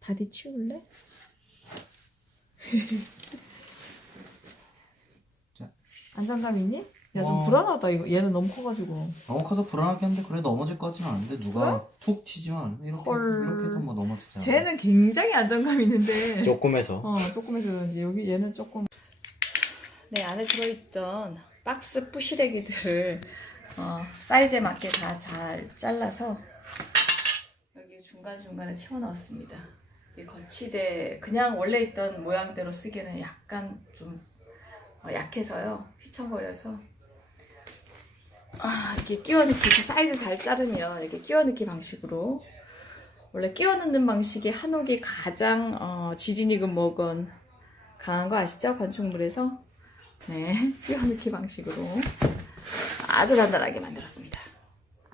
다리 치울래? 자. 안정감 있니? 야 좀 어. 불안하다 이거 얘는 너무 커가지고 너무 커서 불안하게 하는데 그래 넘어질 것 같지는 않은데 누가 툭 치지만 이렇게 헐. 이렇게도 뭐 넘어지잖아. 쟤는 굉장히 안정감 있는데 조금 해서. 어 조금 해서 그런지 여기 얘는 조금 네 안에 들어있던 박스 부시래기들을 어, 사이즈에 맞게 다 잘 잘라서 중간중간에 채워 넣었습니다. 이 거치대 그냥 원래 있던 모양대로 쓰기에는 약간 좀 어, 약해서요. 휘청거려서. 아 이렇게 끼워 넣기 사이즈 잘 자르면 이렇게 끼워 넣기 방식으로. 원래 끼워 넣는 방식이 한옥이 가장 어, 지진이건 뭐건. 강한 거 아시죠? 건축물에서? 네 끼워 넣기 방식으로. 아주 단단하게 만들었습니다.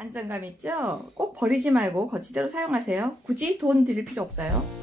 안정감 있죠? 꼭 버리지 말고 거치대로 사용하세요. 굳이 돈 들일 필요 없어요.